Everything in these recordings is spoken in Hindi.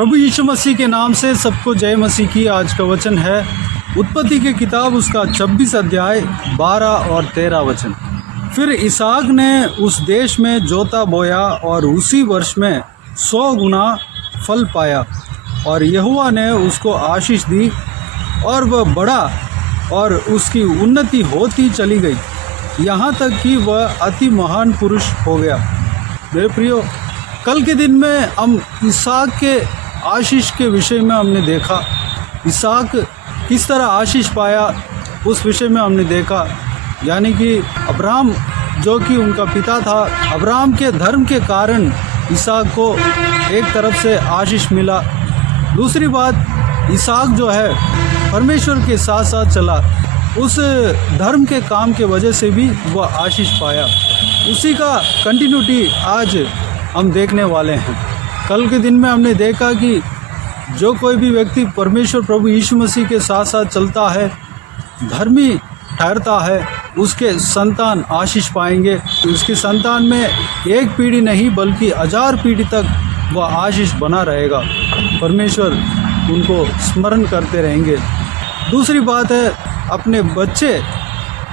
प्रभु यीशु मसीह के नाम से सबको जय मसीह की। आज का वचन है उत्पत्ति की किताब उसका 26 अध्याय 12 और 13 वचन। फिर इसहाक ने उस देश में जोता बोया और उसी वर्ष में 100 गुना फल पाया और यहोवा ने उसको आशीष दी और वह बढ़ा और उसकी उन्नति होती चली गई, यहाँ तक कि वह अति महान पुरुष हो गया। मेरे प्रियो, कल के दिन में हम इसहाक के आशीष के विषय में हमने देखा। इसहाक किस तरह आशीष पाया उस विषय में हमने देखा, यानी कि अब्राहम जो कि उनका पिता था, अब्राहम के धर्म के कारण इसहाक को एक तरफ से आशीष मिला। दूसरी बात, इसहाक जो है परमेश्वर के साथ साथ चला, उस धर्म के काम के वजह से भी वह आशीष पाया। उसी का कंटिन्यूटी आज हम देखने वाले हैं। कल के दिन में हमने देखा कि जो कोई भी व्यक्ति परमेश्वर प्रभु यीशु मसीह के साथ साथ चलता है, धर्मी ठहरता है, उसके संतान आशीष पाएंगे। उसके संतान में एक पीढ़ी नहीं बल्कि 1000 पीढ़ी तक वह आशीष बना रहेगा। परमेश्वर उनको स्मरण करते रहेंगे। दूसरी बात है, अपने बच्चे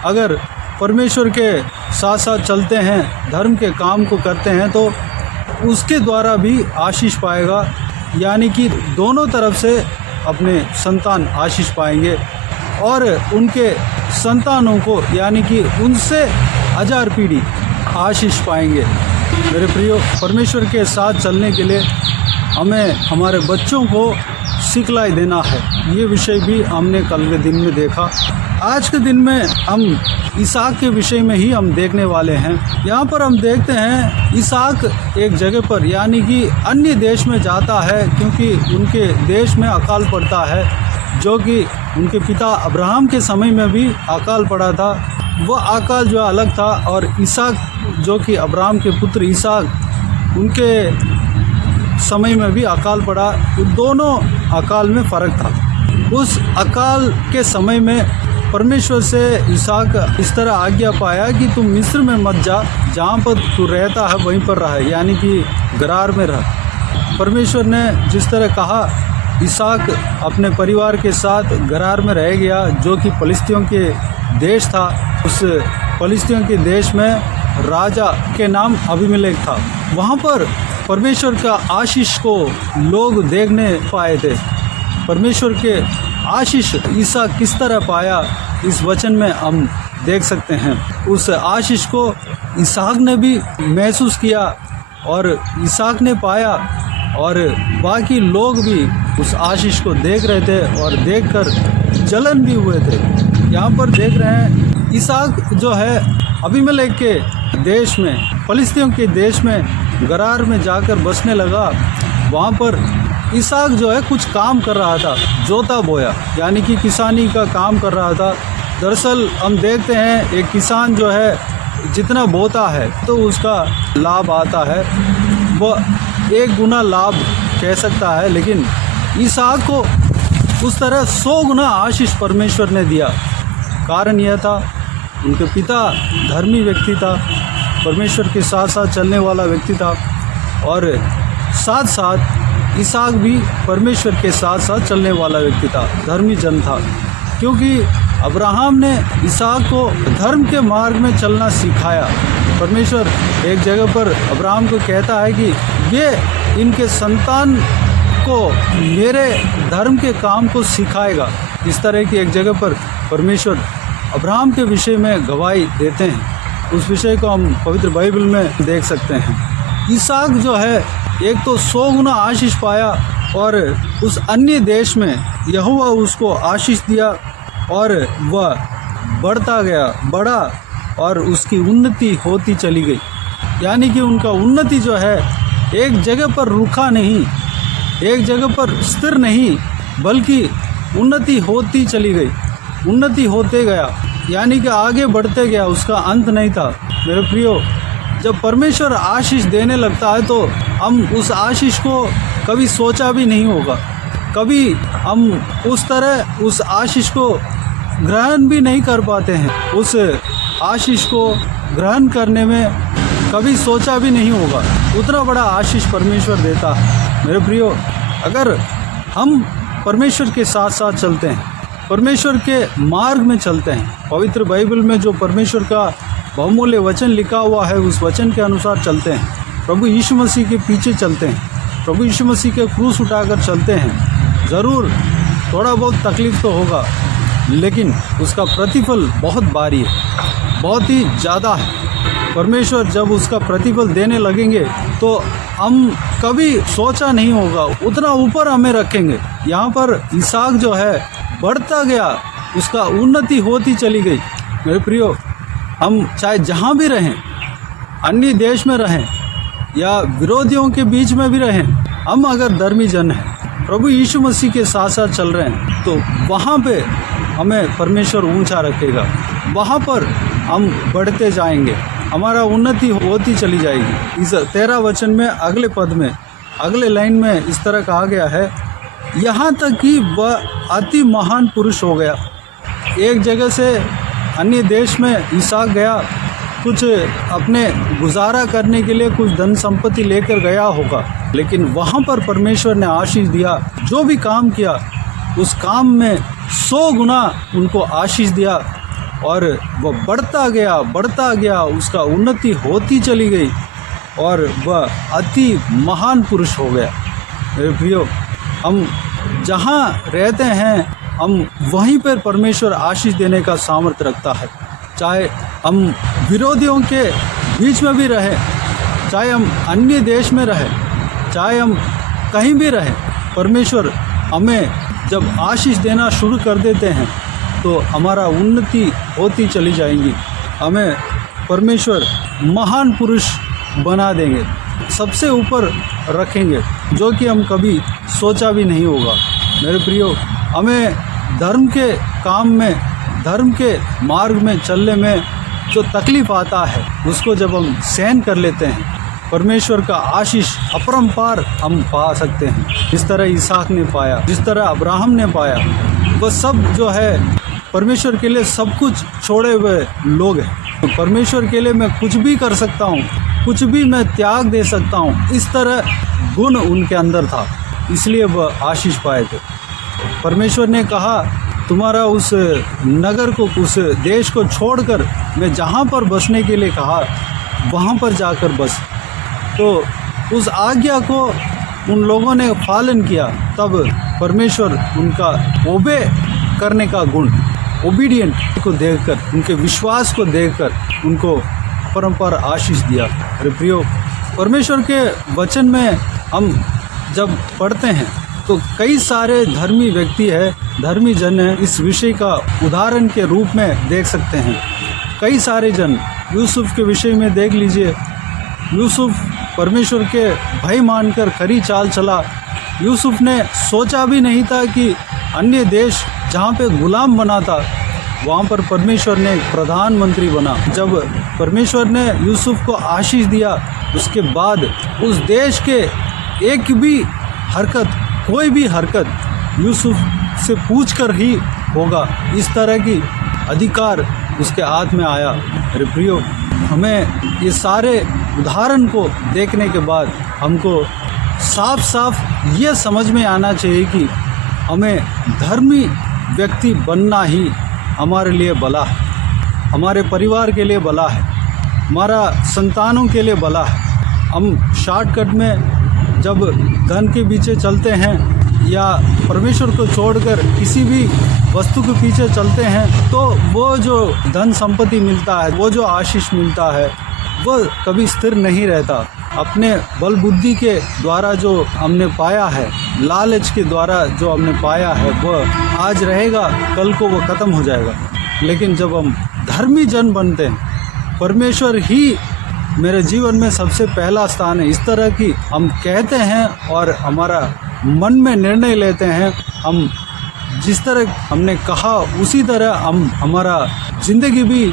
अगर परमेश्वर के साथ साथ चलते हैं, धर्म के काम को करते हैं, तो उसके द्वारा भी आशीष पाएगा, यानी कि दोनों तरफ से अपने संतान आशीष पाएंगे और उनके संतानों को, यानी कि उनसे 1000 पीढ़ी आशीष पाएंगे। मेरे प्रियो, परमेश्वर के साथ चलने के लिए हमें हमारे बच्चों को सिखलाई देना है। ये विषय भी हमने कल के दिन में देखा। आज के दिन में हम इसहाक के विषय में ही हम देखने वाले हैं। यहाँ पर हम देखते हैं इसहाक एक जगह पर, यानी कि अन्य देश में जाता है, क्योंकि उनके देश में अकाल पड़ता है, जो कि उनके पिता अब्राहम के समय में भी अकाल पड़ा था। वह अकाल जो अलग था, और इसहाक जो कि अब्राहम के पुत्र इसहाक, उनके समय में भी अकाल पड़ा। दोनों अकाल में फ़र्क था। उस अकाल के समय में परमेश्वर से इसहाक इस तरह आज्ञा पाया कि तुम मिस्र में मत जा, जहाँ पर तू रहता है वहीं पर रह, यानी कि गरार में रह। परमेश्वर ने जिस तरह कहा, इसहाक अपने परिवार के साथ गरार में रह गया, जो कि फलिस्तियों के देश था। उस फलिस्तियों के देश में राजा के नाम अबीमेलेक था। वहाँ पर परमेश्वर का आशीष को लोग देखने पाए थे। परमेश्वर के आशीष इसहाक किस तरह पाया, इस वचन में हम देख सकते हैं। उस आशीष को इसहाक ने भी महसूस किया और इसहाक ने पाया, और बाकी लोग भी उस आशीष को देख रहे थे और देखकर जलन भी हुए थे। यहाँ पर देख रहे हैं, इसहाक जो है अबीमेलेक के देश में, फलिस्तियों के देश में गरार में जाकर बसने लगा। वहाँ पर इसहाक जो है कुछ काम कर रहा था, जोता बोया, यानी कि किसानी का काम कर रहा था। दरअसल हम देखते हैं एक किसान जो है जितना बोता है तो उसका लाभ आता है, वह 1 गुना लाभ कह सकता है, लेकिन इसहाक को उस तरह 100 गुना आशीष परमेश्वर ने दिया। कारण यह था, उनके पिता धर्मी व्यक्ति था, परमेश्वर के साथ साथ चलने वाला व्यक्ति था, और साथ साथ इसहाक भी परमेश्वर के साथ साथ चलने वाला व्यक्ति था, धर्मी जन था। क्योंकि अब्राहम ने इसहाक को धर्म के मार्ग में चलना सिखाया। परमेश्वर एक जगह पर अब्राहम को कहता है कि ये इनके संतान को मेरे धर्म के काम को सिखाएगा। इस तरह की एक जगह पर परमेश्वर अब्राहम के विषय में गवाही देते हैं। उस विषय को हम पवित्र बाइबल में देख सकते हैं। इसहाक जो है एक तो 100 गुना आशीष पाया, और उस अन्य देश में यहोवा उसको आशीष दिया और वह बढ़ता गया, बढ़ा, और उसकी उन्नति होती चली गई। यानी कि उनका उन्नति जो है एक जगह पर रुका नहीं, एक जगह पर स्थिर नहीं, बल्कि उन्नति होती चली गई, उन्नति होते गया, यानी कि आगे बढ़ते गया, उसका अंत नहीं था। मेरे प्रियो, जब परमेश्वर आशीष देने लगता है तो हम उस आशीष को कभी सोचा भी नहीं होगा, कभी हम उस तरह उस आशीष को ग्रहण भी नहीं कर पाते हैं। उस आशीष को ग्रहण करने में कभी सोचा भी नहीं होगा, उतना बड़ा आशीष परमेश्वर देता है। मेरे प्रियो, अगर हम परमेश्वर के साथ साथ चलते हैं, परमेश्वर के मार्ग में चलते हैं, पवित्र बाइबल में जो परमेश्वर का बहुमूल्य वचन लिखा हुआ है उस वचन के अनुसार चलते हैं, प्रभु यीशु मसीह के पीछे चलते हैं, प्रभु यीशु मसीह के क्रूस उठाकर चलते हैं, ज़रूर थोड़ा बहुत तकलीफ़ तो होगा, लेकिन उसका प्रतिफल बहुत भारी है, बहुत ही ज़्यादा है। परमेश्वर जब उसका प्रतिफल देने लगेंगे तो हम कभी सोचा नहीं होगा उतना ऊपर हमें रखेंगे। यहाँ पर इसहाक जो है बढ़ता गया, उसका उन्नति होती चली गई। मेरे प्रियो, हम चाहे जहाँ भी रहें, अन्य देश में रहें या विरोधियों के बीच में भी रहें, हम अगर धर्मी जन हैं, प्रभु यीशु मसीह के साथ साथ चल रहे हैं, तो वहाँ पे हमें परमेश्वर ऊंचा रखेगा, वहाँ पर हम बढ़ते जाएंगे, हमारा उन्नति होती चली जाएगी। इस 13 वचन में अगले पद में, अगले लाइन में इस तरह कहा गया है, यहाँ तक कि वह अति महान पुरुष हो गया। एक जगह से अन्य देश में इसहाक गया, कुछ अपने गुजारा करने के लिए कुछ धन संपत्ति लेकर गया होगा, लेकिन वहाँ पर परमेश्वर ने आशीष दिया। जो भी काम किया उस काम में 100 गुना उनको आशीष दिया और वह बढ़ता गया, उसका उन्नति होती चली गई और वह अति महान पुरुष हो गया। मेरे प्रियो, हम जहाँ रहते हैं हम वहीं पर परमेश्वर आशीष देने का सामर्थ्य रखता है। चाहे हम विरोधियों के बीच में भी रहें, चाहे हम अन्य देश में रहें, चाहे हम कहीं भी रहें, परमेश्वर हमें जब आशीष देना शुरू कर देते हैं तो हमारा उन्नति होती चली जाएंगी। हमें परमेश्वर महान पुरुष बना देंगे, सबसे ऊपर रखेंगे, जो कि हम कभी सोचा भी नहीं होगा। मेरे प्रियो, हमें धर्म के काम में, धर्म के मार्ग में चलने में जो तकलीफ़ आता है उसको जब हम सहन कर लेते हैं, परमेश्वर का आशीष अपरंपार हम पा सकते हैं। जिस तरह इसहाक ने पाया, जिस तरह अब्राहम ने पाया, वह सब जो है परमेश्वर के लिए सब कुछ छोड़े हुए लोग हैं। तो परमेश्वर के लिए मैं कुछ भी कर सकता हूँ, कुछ भी मैं त्याग दे सकता हूँ, इस तरह गुण उनके अंदर था, इसलिए वह आशीष पाए थे। परमेश्वर ने कहा, तुम्हारा उस नगर को, उस देश को छोड़कर मैं जहाँ पर बसने के लिए कहा वहाँ पर जाकर बस। तो उस आज्ञा को उन लोगों ने पालन किया, तब परमेश्वर उनका ओबे करने का गुण, ओबीडियंट को देखकर, उनके विश्वास को देखकर उनको परंपर आशीष दिया। अरे प्रियो, परमेश्वर के वचन में हम जब पढ़ते हैं तो कई सारे धर्मी व्यक्ति है, धर्मी जन है, इस विषय का उदाहरण के रूप में देख सकते हैं। कई सारे जन, यूसुफ के विषय में देख लीजिए, यूसुफ परमेश्वर के भय मानकर खरी चाल चला। यूसुफ ने सोचा भी नहीं था कि अन्य देश जहाँ पे गुलाम बना था वहाँ पर परमेश्वर ने प्रधानमंत्री बना। जब परमेश्वर ने यूसुफ को आशीष दिया, उसके बाद उस देश के एक भी हरकत, कोई भी हरकत यूसुफ से पूछकर ही होगा, इस तरह की अधिकार उसके हाथ में आया। अरे प्रियो, हमें ये सारे उदाहरण को देखने के बाद हमको साफ साफ ये समझ में आना चाहिए कि हमें धर्मी व्यक्ति बनना ही हमारे लिए भला है, हमारे परिवार के लिए भला है, हमारा संतानों के लिए भला है। हम शॉर्टकट में जब धन के पीछे चलते हैं या परमेश्वर को छोड़कर किसी भी वस्तु के पीछे चलते हैं तो वो जो धन संपत्ति मिलता है, वो जो आशीष मिलता है, वो कभी स्थिर नहीं रहता। अपने बल बुद्धि के द्वारा जो हमने पाया है, लालच के द्वारा जो हमने पाया है, वह आज रहेगा, कल को वो ख़त्म हो जाएगा। लेकिन जब हम धर्मी जन बनते हैं, परमेश्वर ही मेरे जीवन में सबसे पहला स्थान है, इस तरह की हम कहते हैं और हमारा मन में निर्णय लेते हैं, हम जिस तरह हमने कहा उसी तरह हमारा ज़िंदगी भी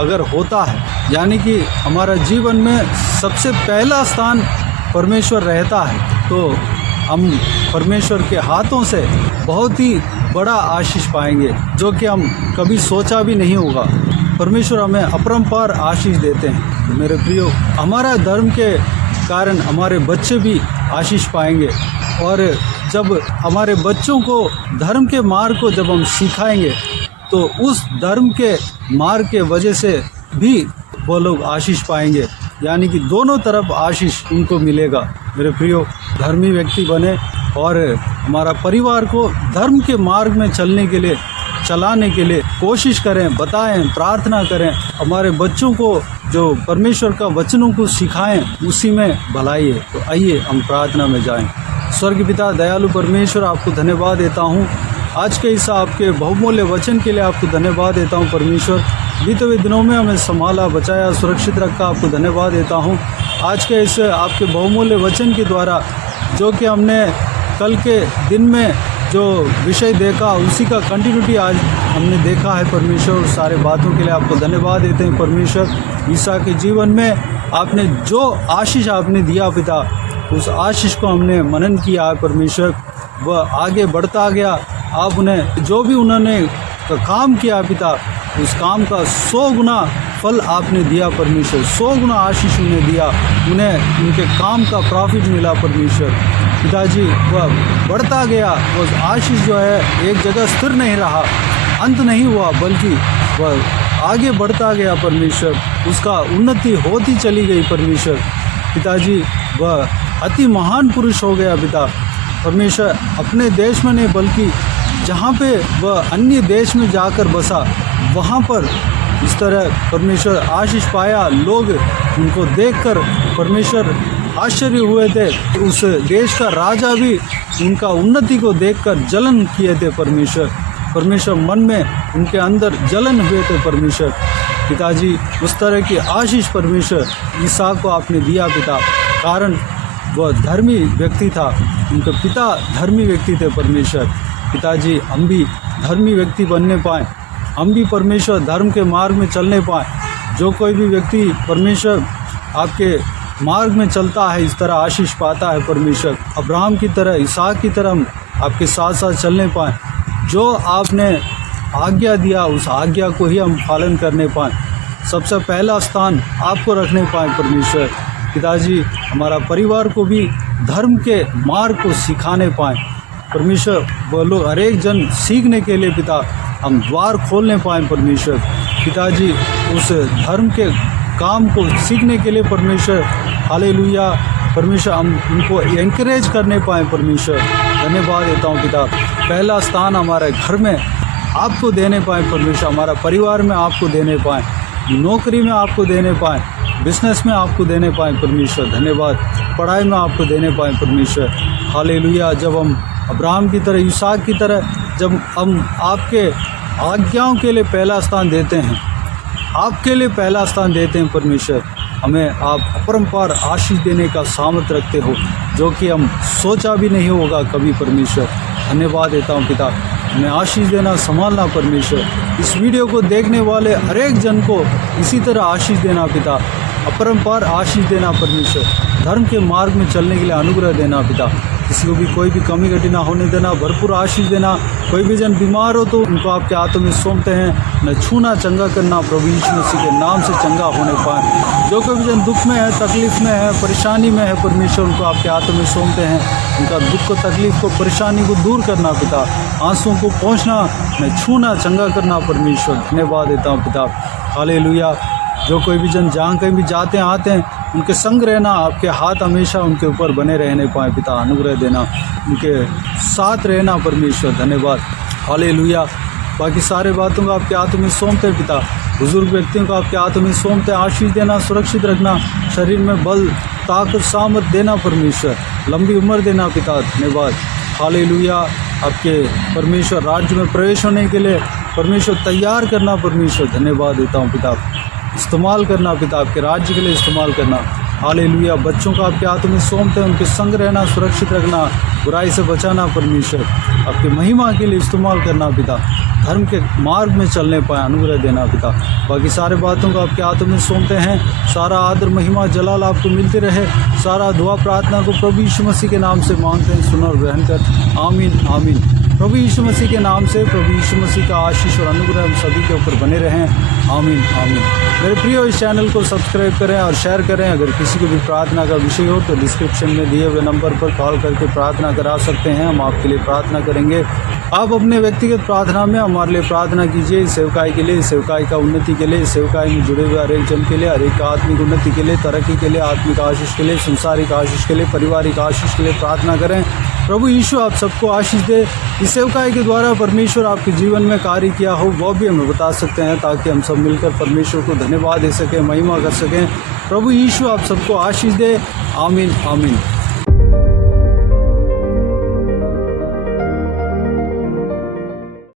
अगर होता है, यानी कि हमारा जीवन में सबसे पहला स्थान परमेश्वर रहता है, तो हम परमेश्वर के हाथों से बहुत ही बड़ा आशीष पाएंगे, जो कि हम कभी सोचा भी नहीं होगा। परमेश्वर हमें अपरंपार आशीष देते हैं। मेरे प्रियो, हमारा धर्म के कारण हमारे बच्चे भी आशीष पाएंगे और जब हमारे बच्चों को धर्म के मार्ग को जब हम सिखाएंगे तो उस धर्म के मार्ग के वजह से भी वो लोग आशीष पाएंगे, यानी कि दोनों तरफ आशीष उनको मिलेगा। मेरे प्रियो, धर्मी व्यक्ति बने और हमारा परिवार को धर्म के मार्ग में चलाने के लिए कोशिश करें, बताएं, प्रार्थना करें। हमारे बच्चों को जो परमेश्वर का वचनों को सिखाएं, उसी में भलाई है। तो आइए हम प्रार्थना में जाएं। स्वर्ग पिता दयालु परमेश्वर, आपको धन्यवाद देता हूँ आज के इस आपके बहुमूल्य वचन के लिए। आपको धन्यवाद देता हूँ परमेश्वर, बीते हुए दिनों में हमें संभाला, बचाया, सुरक्षित रखा। आपको धन्यवाद देता हूँ आज के इस आपके बहुमूल्य वचन के द्वारा जो कि हमने कल के दिन में जो विषय देखा, उसी का कंटिन्यूटी आज हमने देखा है परमेश्वर। सारे बातों के लिए आपको धन्यवाद देते हैं परमेश्वर। ईसा के जीवन में आपने जो आशीष आपने दिया पिता, उस आशीष को हमने मनन किया है परमेश्वर। वह आगे बढ़ता गया। आप उन्हें जो भी उन्होंने काम किया पिता, उस काम का 100 गुना फल आपने दिया परमेश्वर। 100 गुना आशीष उन्हें दिया, उन्हें उनके काम का प्रॉफिट मिला परमेश्वर। पिताजी, वह बढ़ता गया। वह आशीष जो है एक जगह स्थिर नहीं रहा, अंत नहीं हुआ, बल्कि वह आगे बढ़ता गया परमेश्वर। उसका उन्नति होती चली गई परमेश्वर। पिताजी, वह अति महान पुरुष हो गया पिता परमेश्वर। अपने देश में नहीं, बल्कि जहाँ पे वह अन्य देश में जाकर बसा, वहाँ पर इस तरह परमेश्वर आशीष पाया। लोग उनको देखकर परमेश्वर आश्चर्य हुए थे। उस देश का राजा भी उनका उन्नति को देखकर जलन किए थे परमेश्वर। मन में उनके अंदर जलन हुए थे परमेश्वर। पिताजी, उस तरह की आशीष परमेश्वर इसहाक को आपने दिया पिता, कारण वह धर्मी व्यक्ति था, उनके पिता धर्मी व्यक्ति थे परमेश्वर। पिताजी, हम भी धर्मी व्यक्ति बनने पाएँ, हम भी परमेश्वर धर्म के मार्ग में चलने पाएँ। जो कोई भी व्यक्ति परमेश्वर आपके मार्ग में चलता है, इस तरह आशीष पाता है परमेश्वर। अब्राहम की तरह, इसहाक की तरह हम आपके साथ साथ चलने पाएँ। जो आपने आज्ञा दिया, उस आज्ञा को ही हम पालन करने पाएँ। सबसे पहला स्थान आपको रखने पाएँ परमेश्वर। पिताजी, हमारा परिवार को भी धर्म के मार्ग को सिखाने पाएँ परमेश्वर। वो लोग हर एक जन सीखने के लिए पिता हम द्वार खोलने पाएँ परमेश्वर। पिताजी, उस धर्म के काम को सीखने के लिए परमेश्वर, हालेलुया परमेश्वर, हम उनको एनकरेज करने पाएँ परमेश्वर। धन्यवाद देता हूँ पिता। पहला स्थान हमारे घर में आपको देने पाएँ परमेश्वर, हमारा परिवार में आपको देने पाएँ, नौकरी में आपको देने पाएँ, बिजनेस में आपको देने पाएँ परमेश्वर। धन्यवाद। पढ़ाई में आपको देने पाएँ परमेश्वर। हालेलुया। जब हम अब्राहम की तरह, इसहाक की तरह, जब हम आपके आज्ञाओं के लिए पहला स्थान देते हैं, आपके लिए पहला स्थान देते हैं परमेश्वर, हमें आप अपरंपार आशीष देने का सामर्थ्य रखते हो, जो कि हम सोचा भी नहीं होगा कभी परमेश्वर। धन्यवाद देता हूँ पिता, हमें आशीष देना, संभालना परमेश्वर। इस वीडियो को देखने वाले हर एक जन को इसी तरह आशीष देना पिता, अपरंपार आशीष देना परमेश्वर। धर्म के मार्ग में चलने के लिए अनुग्रह देना पिता। किसी को भी कोई भी कमी घटी ना होने देना, भरपूर आशीष देना। कोई भी जन बीमार हो तो उनको आपके हाथों में सौंपते हैं। न छूना, चंगा करना प्रभु यीशु मसीह के नाम से चंगा होने पाए। जो कोई भी जन दुख में है, तकलीफ़ में है, परेशानी में है परमेश्वर, उनको आपके हाथों में सौंपते हैं। उनका दुख को, तकलीफ़ को, परेशानी को दूर करना पिता, आंसुओं को पहुँचना, न छूना, चंगा करना परमेश्वर। धन्यवाद देता हूँ पिता। हालेलुया। जो कोई भी जन जहाँ कहीं भी जाते हैं, आते हैं, उनके संग रहना, आपके हाथ हमेशा उनके ऊपर बने रहने पाए पिता। अनुग्रह देना, उनके साथ रहना परमेश्वर। धन्यवाद। हालेलुया। बाकी सारे बातों को आपके हाथों में सौंपते हैं पिता। बुजुर्ग व्यक्तियों को आपके हाथों में सौंपते हैं। आशीष देना, सुरक्षित रखना, शरीर में बल, ताकत, सामर्थ देना परमेश्वर। लंबी उम्र देना पिता। धन्यवाद। हालेलुया। आपके परमेश्वर राज्य में प्रवेश होने के लिए परमेश्वर तैयार करना परमेश्वर। धन्यवाद देता हूँ पिता। इस्तेमाल करना पिता, आपके राज्य के लिए इस्तेमाल करना। हालेलुया। बच्चों को आपके हाथों में सौंपते हैं, उनके संग रहना, सुरक्षित रखना, बुराई से बचाना परमेश्वर। आपकी महिमा के लिए इस्तेमाल करना पिता। धर्म के मार्ग में चलने पाए, अनुग्रह देना पिता। बाकी सारे बातों को आपके हाथों में सौंपते हैं। सारा आदर, महिमा, जलाल आपको मिलते रहे। सारा दुआ प्रार्थना को प्रभु यीशु मसीह के नाम से मांगते हैं, सुनो और ग्रहण कर। आमीन, आमीन। प्रभु यीशु मसीह के नाम से प्रभु यीशु मसीह का आशीष और अनुग्रह हम सभी के ऊपर बने रहें। आमीन आमीन। मेरे प्रियो, इस चैनल को सब्सक्राइब करें और शेयर करें। अगर किसी को भी प्रार्थना का विषय हो तो डिस्क्रिप्शन में दिए हुए नंबर पर कॉल करके प्रार्थना करा सकते हैं। हम आपके लिए प्रार्थना करेंगे। आप अपने व्यक्तिगत प्रार्थना में हमारे लिए प्रार्थना कीजिए, सेवकाई के लिए, सेवकाई का उन्नति के लिए, सेवकाई में जुड़े हुए हर एक जन के लिए, हर एक आत्मिक उन्नति के लिए, तरक्की के लिए, आत्मिक आशीष के लिए, संसारिक आशीष के लिए, पारिवारिक आशीष के लिए प्रार्थना करें। प्रभु यीशु आप सबको आशीष दे। इस सेवकाई के द्वारा परमेश्वर आपके जीवन में कार्य किया हो वो भी हमें बता सकते हैं, ताकि हम सब मिलकर परमेश्वर को धन्यवाद दे सकें, महिमा कर सकें। प्रभु यीशु आप सबको आशीष दे। आमीन आमीन।